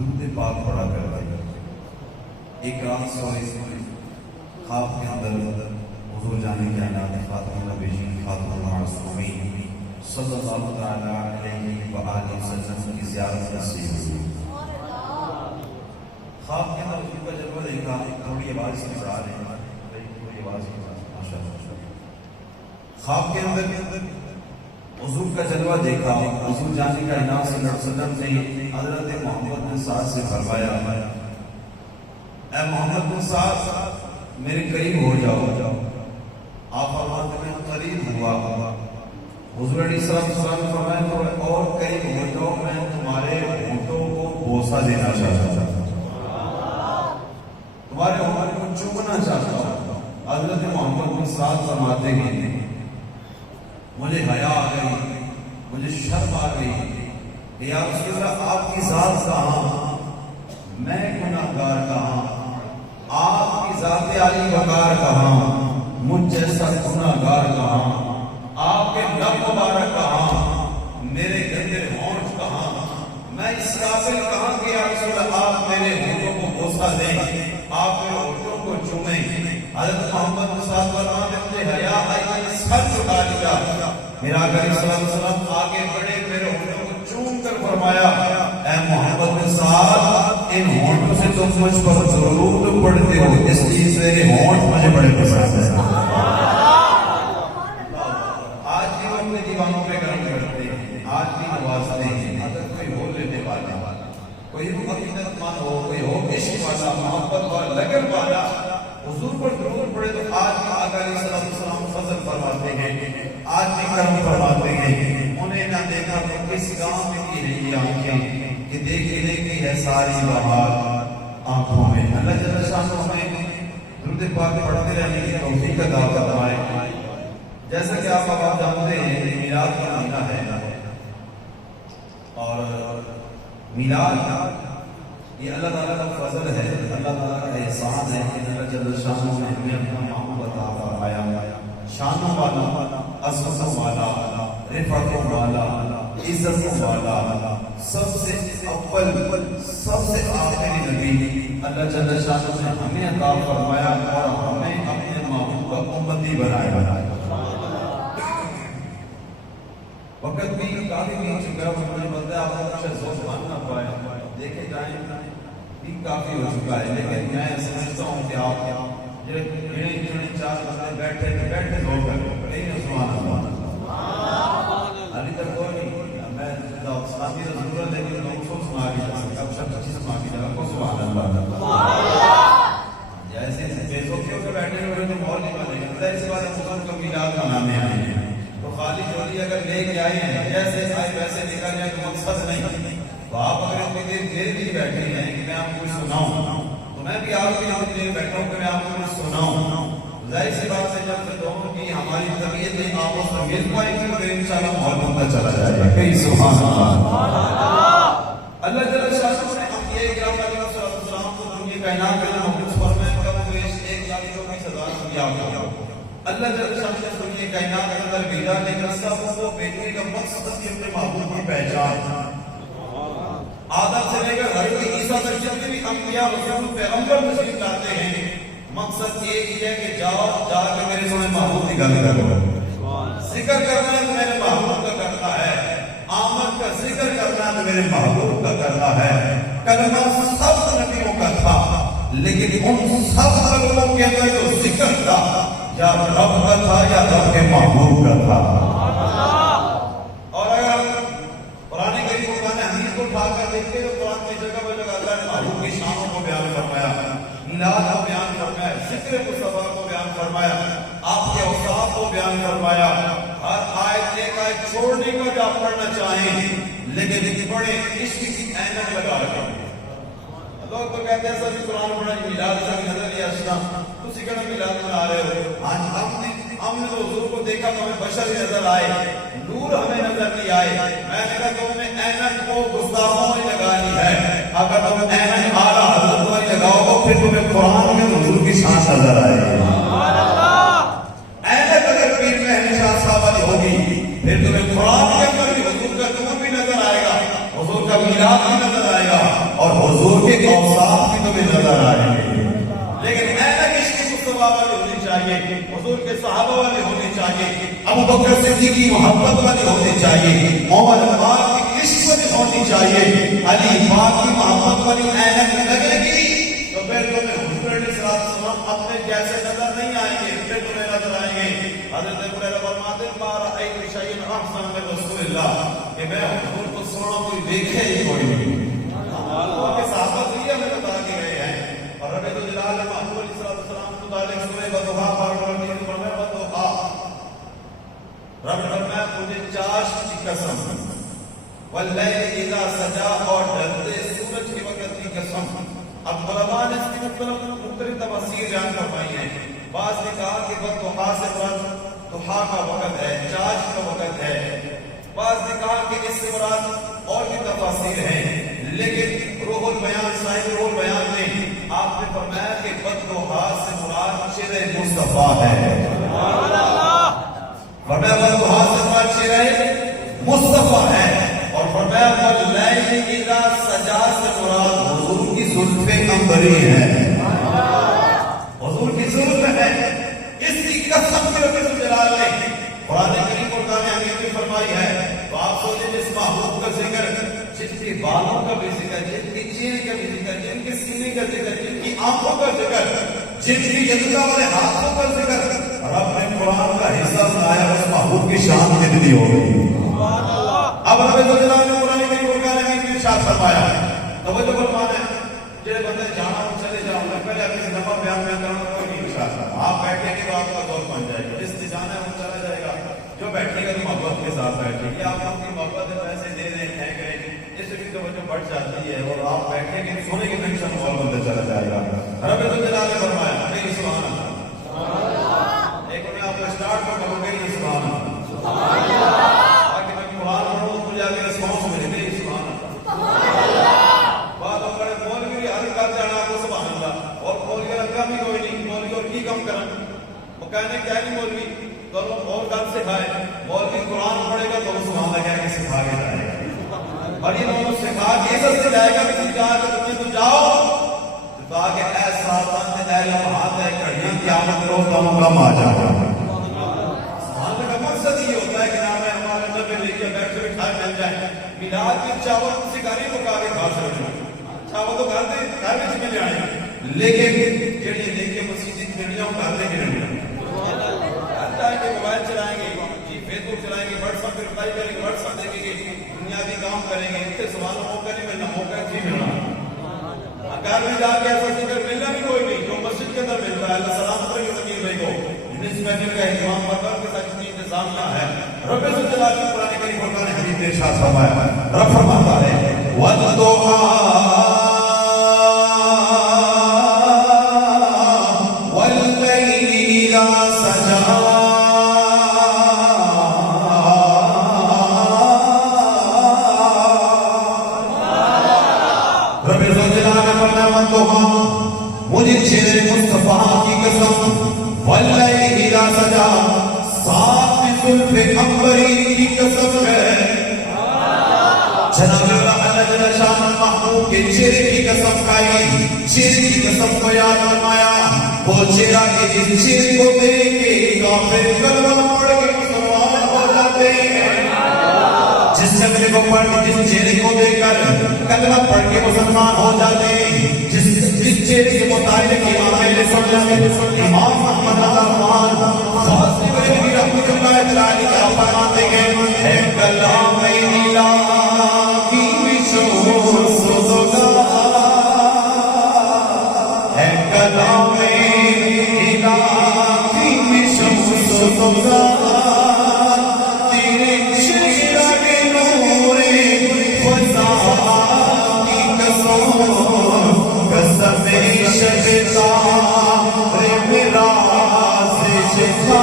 درود پاک پڑھا کرتے. ایک رات سوئے خواب کے اندر حضور جانے کے اعلان خاتون النبیین خاتون المعصومین صلی اللہ تعالی علیہ وآلہ وسلم کی زیارت نصیب ہوئی. خواب کے اندر حضور کا جلوہ دیکھا. تھوڑی آواز سے پڑھا رہے ہیں, تھوڑی آواز سے ماشاءاللہ. خواب کے اندر حضور کا جلوہ دیکھا. حضور جانے کا اعلان صلی اللہ علیہ وسلم نے حضرت محمد بن سعد سے فرمایا, اے محمد بن سعد میرے قریب ہو جاؤ. آپ فرماتے ہیں قریب ہوا. حضور علیہ السلام نے فرمایا تو اور قریب ہو جاؤ, میں تمہارے ہونٹوں کو بوسہ دینا چاہتا ہوں, تمہارے ہونٹوں کو چومنا چاہتا ہوں. حضرت محمد بن سعد فرماتے ہیں مجھے حیا آ گئی, مجھے شرم آ گئی. یا رسول اللہ آپ کی ذات کہاں, میں گناہگار کہاں, آپ کی ذات عالی وقار کہاں, مجھ جیسا گناہگار کہاں, آپ کے لب مبارک کہاں, میرے گندے ہونٹ کہاں, میں اس قابل کہاں کہ یا رسول اللہ آپ میرے ہونٹوں کو بوسہ دیں, آپ میرے ہونٹوں کو چومیں. حضرت محمد بن سعد فرماتے ہیں مجھے حیا آئی, سر جھکا لیا. میرا آقا علیہ السلام آگے بڑھے, میرے ہونٹوں کو چوم کر فرمایا اے محمد بن سعد ان ہونٹوں سے تم مجھ پر ضرور پڑھتے ہو, اس لیے میرے ہونٹ مجھے بڑے پسند ہیں. آج بھی وہ اپنے دیوانوں پہ کرم کرتے ہیں, آج بھی نوازتے ہیں. اگر کوئی ہو لینے والا, کوئی ہو عقیدت مند ہو, کوئی ہو عشق والا, محبت والا, لگن والا, حضور پر درود پڑھے تو آج بھی آقا علیہ السلام فضل فرماتے ہیں, آج بھی کرم فرماتے ہیں. انہیں نہ دیکھا تو کس کام کی ہے یہ آنکھیں کہ دیکھنے کی ہے ساری بہار آنکھوں میں. اللہ جل شانہ ہمیں درود پاک پڑھتے رہنے کی توفیق عطا فرمائے. جیسا کہ آپ جانتے ہیں میلاد کا مہینہ ہے, اور میلاد یہ اللہ تعالیٰ کا فضل ہے, اللہ تعالیٰ کا احسان ہے کہ اللہ جل شانہ نے ہمیں اپنا محبوب عطا فرمایا. شان والا, عظمت والا, رفعت والا, عزت والا, سب سے اول, سب سے آخری نبی اللہ جل شانہ نے ہمیں عطا فرمایا اور ہمیں اپنے محبوب کا امتی بنایا. وقت بھی کافی بیت چکا ہے, مجھے بولتے ہیں آپ کا زور مان نہ پائے, دیکھے جائیں بھی کافی ہو چکا ہے. لیکن میں سمجھتا ہوں کہ آپ جڑے چار بندے بیٹھے ہو کر نہیں سبحان اللہ ابھی تک کوئی نہیں. میں اسلامی ضرورت ہے کہ لوگوں کو سنا کے جا سکتا, اب سب اچھی سنا کے جا کو سبحان اللہ. جیسے بے سوکھیوں کے بیٹھے ہوئے تو مول نہیں بنے گا. اس بار مسلمان کو میلاد منانے آئے ہیں تو خالی جوڑی اگر لے کے آئے ہیں جیسے آئے ویسے نکل جائے تو مقصد نہیں. تو آپ اگر اتنی دیر میرے لیے بیٹھے ہیں کہ میں آپ کو کچھ سناؤں, تو میں بھی آپ کے لیے دیر بیٹھا ہوں کہ میں آپ کو کچھ سناؤں. ظاہر سی بات ہے جب تک دونوں کی ہماری طبیعت میں آپس میں مل پائے گی تو انشاءاللہ محبت ہوتا چلا جائے گا. کہیں سبحان اللہ. اللہ جل شانہ نے انبیاء کرام علیہ السلام کو دنیا کائنات میں محبوب فرمایا کم و بیش 1,24,000 انبیاء کو اللہ جل شانہ نے دنیا کائنات کے اندر بھیجا, لیکن سب کو بھیجنے کا مقصد اپنے محبوب کی پہچان. آدم سے لے کر حضرت عیسیٰ تک جتنے بھی انبیاء رسول پیغمبر تشریف لاتے ہیں, مقصد ایک ہی ہے کہ جاؤ جا کے میرے سامنے محبوب کی گل کرو. ذکر کرنا ہے تو میرے محبوب کا کرنا ہے, آمد کا ذکر کرنا ہے تو میرے محبوب کا کرنا ہے. کلمہ سب نبیوں کا تھا, لیکن ان سب کلموں کے اندر جو ذکر تھا یا رب کا تھا یا رب کے محبوب کا تھا. اور اگر قرآن کریم قرآن حدیث کو اٹھا کر دیکھتے تو قرآن کی جگہ پر جگہ اللہ نے محبوب کی شانوں کو بیان فرمایا, میلاد کو بیان فرمایا, ذکر مصطفیٰ کو بیان فرمایا, آپ کے اوصاف کو بیان فرمایا. ہر آیت ایک آیت چھوڑنے کو جو آپ پڑھنا چاہیں, لیکن بڑے عشق کی اینک لگا رکھیں. لوگ تو کہتے ہیں سر قرآن پڑھا میلاد سے نظر نہیں آشنا, اسی کا میلاد منا رہے ہو. آج ہم نے تو حضور کو دیکھا تو ہمیں بشر نظر آئے, نور ہمیں نظر نہیں آئے. میں نے کہا تم نے اینک کو گستاخوں میں لگانی ہے, اگر تم اینک اعلیٰ حضرت میں لگاؤ گے پھر تمہیں قرآن میں حضور کی شان نظر آئے گی. اینک اگر پیر میں ہمیشہ صاحب والی ہوگی پھر تمہیں قرآن کے اندر بھی حضور کا نور بھی نظر آئے گا, حضور کا میلاد بھی نظر آئے گا, اور حضور چاہیے, حضور کے صحابہ والے ہونے چاہیے, ابو بکر صدیق کی محبت والے ہونے چاہیے, عمر پاک کی عشق ہونی چاہیے, علی پاک کی محبت والی عینک لگے گی تو پھر تمہیں حضور علیہ السلام اپنے جیسے نظر نہیں آئیں گے, پھر تمہیں نظر آئیں گے. حضرت ہریرہ فرماتے ہیں ما رأیت شیئا احسن من رسول اللہ, کہ میں حضور کو سونا کوئی دیکھے ہی کوئی نہیں. اللہ کے صحابہ یہ ہمیں بتا کے گئے ہیں. اور رب الجلال نے محمود علیہ السلام کو متعلق سورہ بطحا فرمایا بطحا, رب فرمایا مجھے چاشت کی قسم, واللیل اذا سجا, اور ڈھلتے سورج کے وقت کی قسم. اب علماء نے اس کی مختلف تفاسیر بیان فرمائی ہیں. بعض نے کہا کہ بطحا سے مراد ضحیٰ کا وقت ہے, چاشت کا وقت ہے. بعض نے کہا کہ اس سے مراد اور بھی تفاسیر ہیں, لیکن روح البیان, صاحب روح البیان نے آپ نے فرمایا کہ بطحا سے مراد چہرہ مصطفیٰ ہے. فرمایا بطحا سے مراد چہرہ مصطفیٰ ہے, اور فرمایا واللیل اذا سجا سے مراد حضور کی زلف عنبری ہے, حضور کی زلف ہے. اس کی قسم کے رب الجلال نے قرآن کریم قرآن حمید میں فرمائی ہے. تو آپ سوچیں جس محبوب کا ذکر, جس کے بالوں کا بھی ذکر, جن کے چہرے کا بھی ذکر, جن کے سینے کا ذکر, جن کی آنکھوں کا ذکر, جن کی یدہ والے ہاتھوں کا ذکر, رب نے قرآن کا حصہ سنایا, اس محبوب کی شان کتنی ہو گئی. اب رب الجلال نے قرآن کریم قرآن حمید میں ارشاد فرمایا, توجہ فرمانا ہے جڑے بندے جانا ہوں چلے جاؤں, میں پہلے اپنی نفع بیان میں کروں کوئی نہیں ارشاد. آپ بیٹھیں گے تو آپ کا دور بن جائے گا, جس سے جانا ہے وہ چلا جائے گا, جو بیٹھے گا تو محبت کے ساتھ بیٹھے گی. آپ اپنی محبت میں پیسے دے دیں پھینک رہے, اس سے بھی توجہ بڑھ جاتی ہے, اور آپ بیٹھیں گے سونے کی ٹینشن اور بندہ چلا جائے گا. رب الجلال نے فرمایا میری سبحان اللہ, ایک میں آپ کو اسٹارٹ پر کروں گی سبحان اللہ, تاکہ میں قرآن پڑھوں تو مجھے آگے رسپانس ملے میری سبحان اللہ. بات ہم بڑے مولوی ہر کر جانا کو سبحان اللہ, اور مولوی رکھا بھی کوئی نہیں, مولوی اور کی کم کرنا, وہ کہنے کیا نہیں مولوی تو اور کل سکھائے, مولوی قرآن پڑھے گا تو سبحان اللہ کہہ کے سکھا کے جائے گا, اور یہ دونوں سکھا کے اس سے جائے گا کہ جا کر تم تو جاؤ تو آگے ایسا بند ہے لمحات ہے گھڑیاں قیامت کرو تم کم آ جاؤ. سبحان اللہ کا مقصد یہ ہوتا ہے کہ نام ہے ہمارے اندر میں لے کے بیٹھ کے کھائے مل جائے. میلاد کی چاول سکھاری کو کہا کے کھا سکتے ہیں, چاول تو گھر میں مل جائے, لیکن جڑی لے کے مسجد کھڑیاں گھر میں مل جائیں, کہ موبائل چلائیں گے, جی فیس بک چلائیں گے, واٹس ایپ پہ رپلائی کریں گے, واٹس ایپ دیکھیں گے, بنیادی کام کریں گے, اس سے سوال موقع نہیں ملنا, موقع جی ملنا. گھر میں جا کے ایسا ذکر ملنا بھی کوئی نہیں جو مسجد کے اندر ملتا ہے. اللہ سلام کریں گے ذکیر بھائی کو, جس محفل کا اہتمام پرور کے ساتھ اتنی انتظام نہ ہے. رب الجلال نے قرآن کریم قرآن حمید میں ارشاد فرمایا, رب فرماتا ہے والضحیٰ واللیل اذا سجا, مجھے چہرے مصطفیٰ کی قسم, واللیل اذا سجا, ساتھ زلف عنبری کی قسم ہے. جناب اللہ جل شان محبوب کے چہرے کی قسم کھائی, چہرے کی قسم کو یاد فرمایا, وہ چہرہ کے جس چہرے کو دیکھ کے کافر کلمہ پڑھ کے مسلمان ہو جاتے ہیں, جس چہرے کو پڑھ کے جس چہرے کو دیکھ کر کلمہ پڑھ کے مسلمان ہو جاتے ہیں, جس چہرے کے متعلق امام محمد رحمان فاضل بریلوی رحمۃ اللہ تعالی کیا فرماتے ہیں, اے کلام الہی بشوسگا, اے کلام الہی بشوسگا, تیرے چہرہ کے نور فضا کی قسم, قسم شجتا رے میرا سے شفا,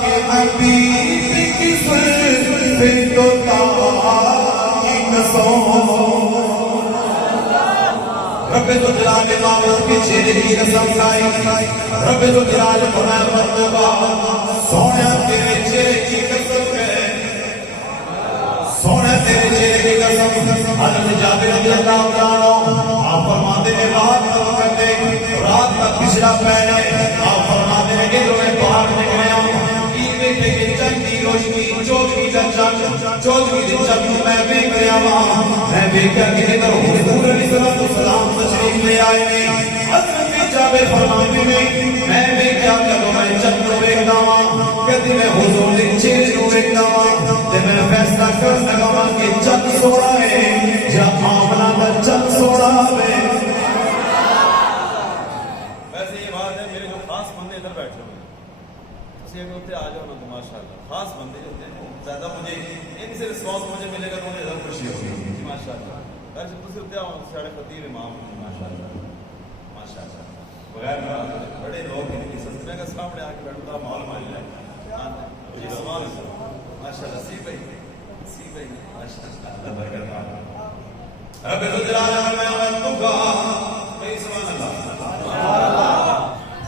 کہ حبیب کی زلف تو کی قسم. رب الجلال نے محبوب کے چہرے کی قسم کھائی, رب الجلال نے فرمایا مرتبہ سونا تیرے چہرے کی قسم ہے, سونا تیرے چہرے کی قسم. حضرت جابر رضی اللہ عنہ آپ فرماتے ہیں رات کا وقت ہے, رات کا پچھلا پہر ہے, آپ روشنی چودھری کا چند چودھری دن چند میں دیکھ رہا ہوں میں دیکھا کہ ادھر حضور علیہ السلام تشریف لے آئے نے حضرت جابر فرماتے ہیں میں دیکھا کہ میں چند کو دیکھتا ہوں کہتے میں حضور دے چہرے کو دیکھتا ہوں تے میں فیصلہ کر لگا کہ چند سوڑا ہے یا آمنا کا چند سوڑا ہے. ویسے یہ بات ہے میرے جو خاص بندے ادھر بیٹھے ہوئے ہیں ہوتے آ جاؤ نا تو ماشاء اللہ خاص بندے جو ہوتے ہیں زیادہ مجھے ان سے رسپانس مجھے ملے گا تو مجھے زیادہ خوشی ہوگی جی ماشاء اللہ. ویسے دوسرے ہوتے آؤ ساڑھے خطیب امام ماشاء اللہ ماشاء اللہ بغیر بڑے لوگ ہیں کہ سستے کا سامنے آ کے بیٹھتا ماحول مان لیں جی سوال ماشاء اللہ سی بھائی ماشاء اللہ برکت رب الجلال میں تو کا بھائی سبحان اللہ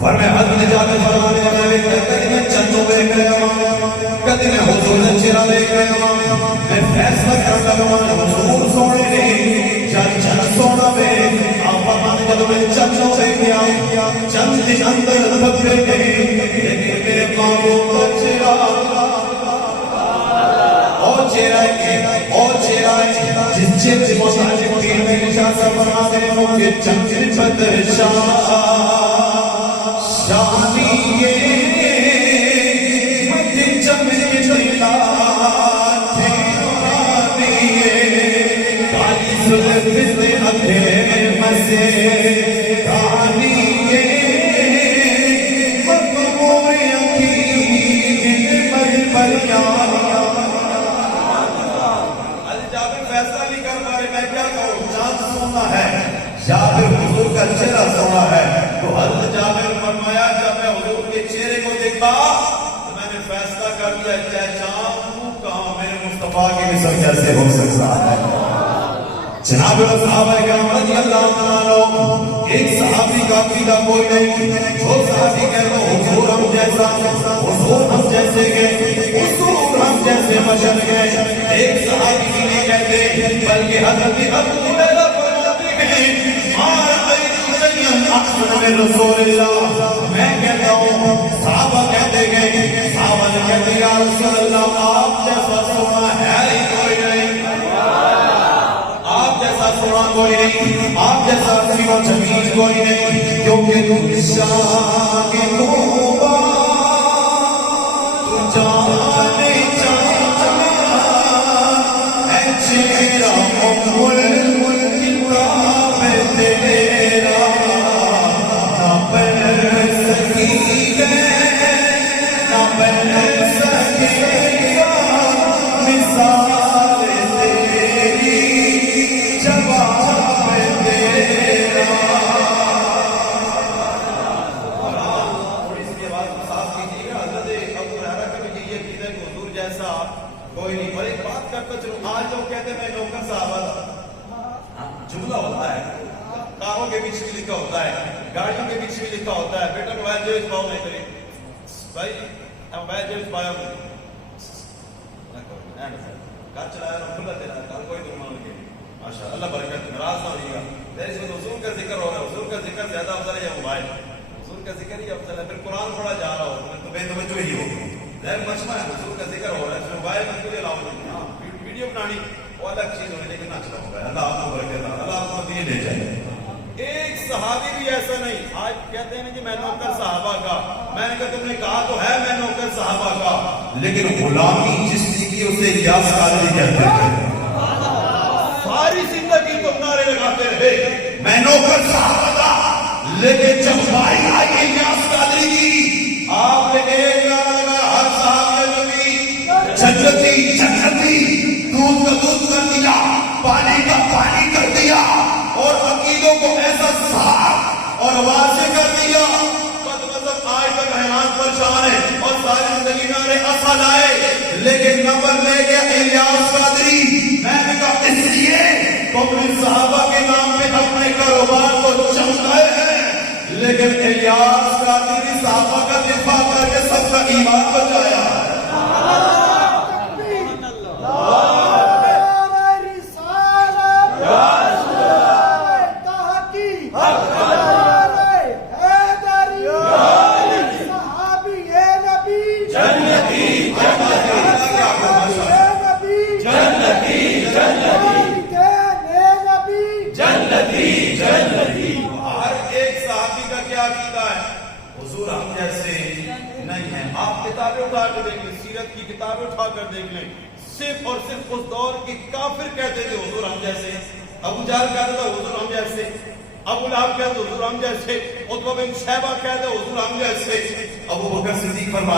فرمائے حضرت جابر فرمانے والے کہتے ہیں چندوں دیکھ رہا ہوں کہتے ہیں حضور نے چہرہ دیکھ رہا ہوں میں فیصلہ کر لگا ہوں حضور سونے نہیں جب چند سونا میں آپ فرمانے جب میں چندوں دیکھ گیا چند کے اندر دھبے گئے لیکن میرے محبوب کا چہرہ اور چہرہ جس چہرے کو ساجد پیر میں نشانہ بنا دے کہ چند بدر شانی مجھے چمے چلا تھے کالی سلط سے اکھے مسے کانی مقبور اکھی مجبر یارا. جابر فیصلہ نہیں کر پا رہے میں کیا کہوں چاند سونا ہے یا پھر حضور کا چہرہ سونا ہے. تو حضرت جابر فرمایا جب میں حضور کے چہرے کو دیکھا تو میں نے فیصلہ کر لیا چاہے چاند ہوں کہاں میرے مصطفیٰ کی مثل کیسے ہو سکتا ہے. جناب صحابہ کرام رضی اللہ تعالیٰ ایک صحابی کا عقیدہ کوئی نہیں جو صحابی کہہ لو حضور ہم جیسا حضور ہم جیسے گئے حضور ہم جیسے بشر گئے ایک صحابی کی نہیں کہتے بلکہ حضرت ابو ہریرہ فرماتے ہیں رسول اللہ میں کہتا ہوں صحابہ کہتے گئے صحابہ نے کہتے یا رسول اللہ آپ جیسا سونا ہے ہی کوئی نہیں آپ جیسا سونا کوئی نہیں آپ جیسا حسین و جمیل کوئی نہیں کیونکہ تم شان کے خوبا تو جانے اے چہرہ مول کتاب تیرا نہ بن سکے گا مثال تیری جواب تیرا. اور اس کے بعد صاف کیجیے گا حضرت ابو ہریرہ کا بھی یہ عقیدہ کہ حضور جیسا کوئی نہیں. اور ایک بات کرتا چلوں آج لوگ کہتے ہیں میں نوکر صحابہ تھا جملہ ہوتا ہے کاروں کے بیچ بھی لکھا ہوتا ہے گاڑیوں کے بیچ بھی لکھا ہوتا ہے بیٹا موبائل جو اس پاؤ نہیں کری بھائی موبائل جو اس پاؤ نہیں کار چلایا نہ کھلا چلایا کل کوئی دنیا نہیں گئی ماشاء اللہ برکت ناراض نہ ہوئے گا. اس میں حضور کا ذکر ہو رہا ہے حضور کا ذکر زیادہ افضل ہے یا موبائل حضور کا ذکر ہی افضل ہے. پھر قرآن پڑھا جا رہا ہو تو بے توجہ ہی ہوگی ظاہر مجمع ہے حضور کا ذکر ہو رہا ہے اس میں موبائل میں کوئی الاؤ نہیں. ہاں ویڈیو بنانی وہ الگ چیز ہونے لیکن نہ چلا ہوگا اللہ آپ کو برکت اللہ آپ کو دین لے جائے. ایک صحابی بھی ایسا نہیں آج کہتے ہیں کہ میں نوکر صحابہ کا میں نے کہا تم نے کہا تو ہے میں نوکر صحابہ کا لیکن غلامی جس کی اسے یاس قادری کہتے ہیں ساری زندگی تو نعرے لگاتے رہے میں نوکر صحابہ کا لیکن جب باری آئی یاس قادری کی آپ نے ایک نعرہ لگا ہر صحابہ نبی جنتی جنتی دودھ کا دودھ کر دیا پانی کا پانی کر دیا اور عقیدوں کو ایسا صاف اور واضح کر دیا مطلب آج تک حیران پریشان ہے اور ساری زندگی میں اصل آئے لیکن نمبر لے گیا الیاس قادری. میں نے کہا اس لیے تو اپنے صحابہ کے نام پہ اپنے کاروبار کو چمکائے ہیں لیکن الیاس قادری صحابہ کا دفاع کر کے سب کا ایمان بچایا. صحابی اے نبی جنتی جنتی کیا عقیدہ ہے؟ حضور ہم جیسے نہیں ہیں. آپ کتابیں اٹھا کر دیکھ لیں, سیرت کی کتابیں اٹھا کر دیکھ لیں, صرف اور صرف اس دور کے کافر کہتے تھے حضور ہم جیسے. ابو جہل کہتا تھا حضور ہم جیسے, ابو لہب کہتے حضور ہم جیسے, عتبہ بن شیبہ کہتے حضور ہم جیسے. ابو بکر صدیق فرماتے